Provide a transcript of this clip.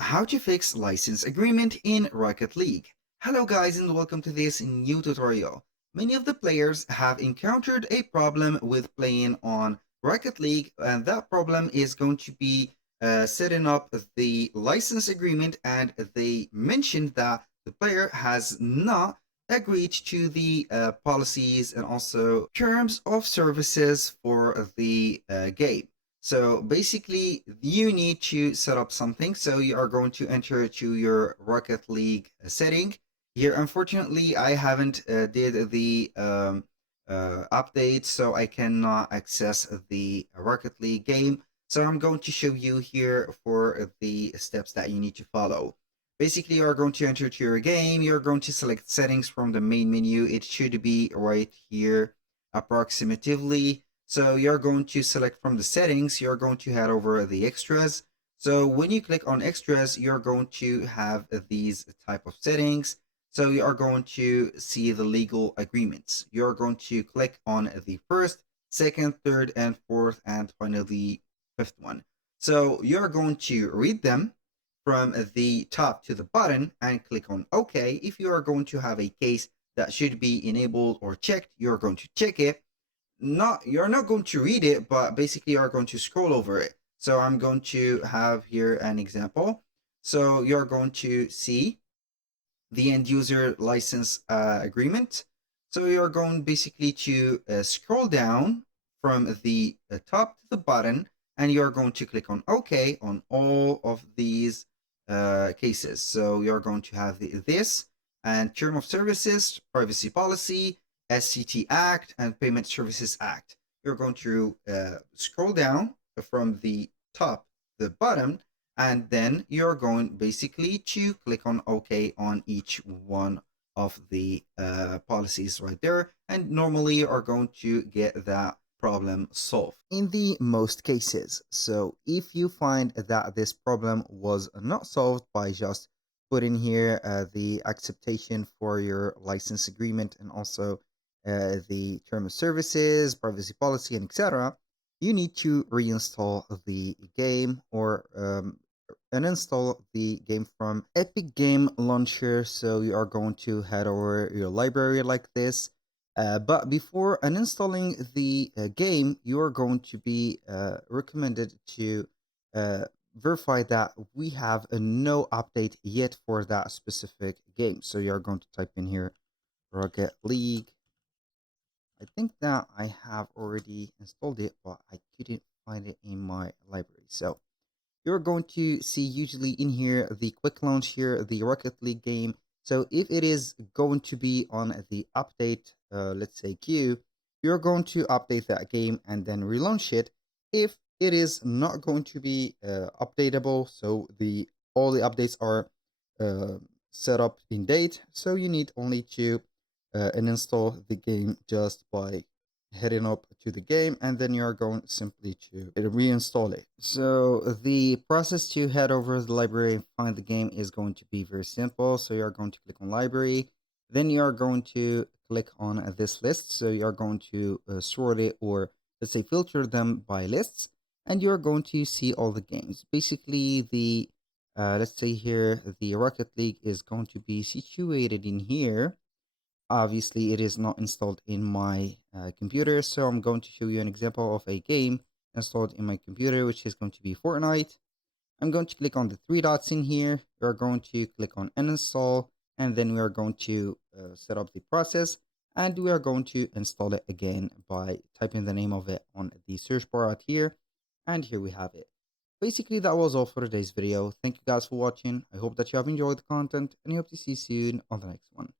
How to fix license agreement in Rocket League. Hello guys and welcome to this new tutorial. Many of the players have encountered a problem with playing on Rocket League, and that problem is going to be setting up the license agreement, and they mentioned that the player has not agreed to the policies and also terms of services for the game. So basically, you need to set up something. So you are going to enter to your Rocket League setting. Here, unfortunately, I haven't did the update, so I cannot access the Rocket League game. So I'm going to show you here for the steps that you need to follow. Basically, you are going to enter to your game. You're going to select settings from the main menu. It should be right here approximately. So you're going to select from the settings, you're going to head over the extras. So when you click on extras, you're going to have these type of settings. So you are going to see the legal agreements. You're going to click on the first, second, third, and fourth, and finally fifth one. So you're going to read them from the top to the bottom and click on OK. If you are going to have a case that should be enabled or checked, you're going to check it. You're not going to read it, but basically you're going to scroll over it. So I'm going to have here an example. So you're going to see the end user license agreement. So you're going basically to scroll down from the top to the bottom, and you're going to click on OK on all of these cases. So you're going to have this and term of services, privacy policy, SCT Act, and Payment Services Act. You're going to scroll down from the top to the bottom, and then you're going basically to click on OK on each one of the policies right there, and normally you are going to get that problem solved in the most cases. So if you find that this problem was not solved by just putting here the acceptation for your license agreement and also the term of services, privacy policy, and etc., you need to reinstall the game or uninstall the game from Epic Game Launcher. So you are going to head over your library like this. But before uninstalling the game, you are going to be recommended to verify that we have a no update yet for that specific game. So you're going to type in here Rocket League. I think that I have already installed it, but I couldn't find it in my library. So you're going to see usually in here the quick launch here, the Rocket League game. So if it is going to be on the update, let's say queue, you're going to update that game and then relaunch it. If it is not going to be updatable, so all the updates are uh, set up in date, so you need only to uninstall the game just by heading up to the game, and then you're going simply to reinstall it. So the process to head over to the library and find the game is going to be very simple. So you're going to click on library, then you're going to click on this list. So you're going to sort it, or let's say filter them by lists, and you're going to see all the games. Basically, the let's say here the Rocket League is going to be situated in here. Obviously, it is not installed in my computer, so I'm going to show you an example of a game installed in my computer, which is going to be Fortnite. I'm going to click on the three dots in here. We're going to click on uninstall, and then we are going to set up the process, and we are going to install it again by typing the name of it on the search bar out here, and here we have it. Basically, that was all for today's video. Thank you guys for watching. I hope that you have enjoyed the content, and I hope to see you soon on the next one.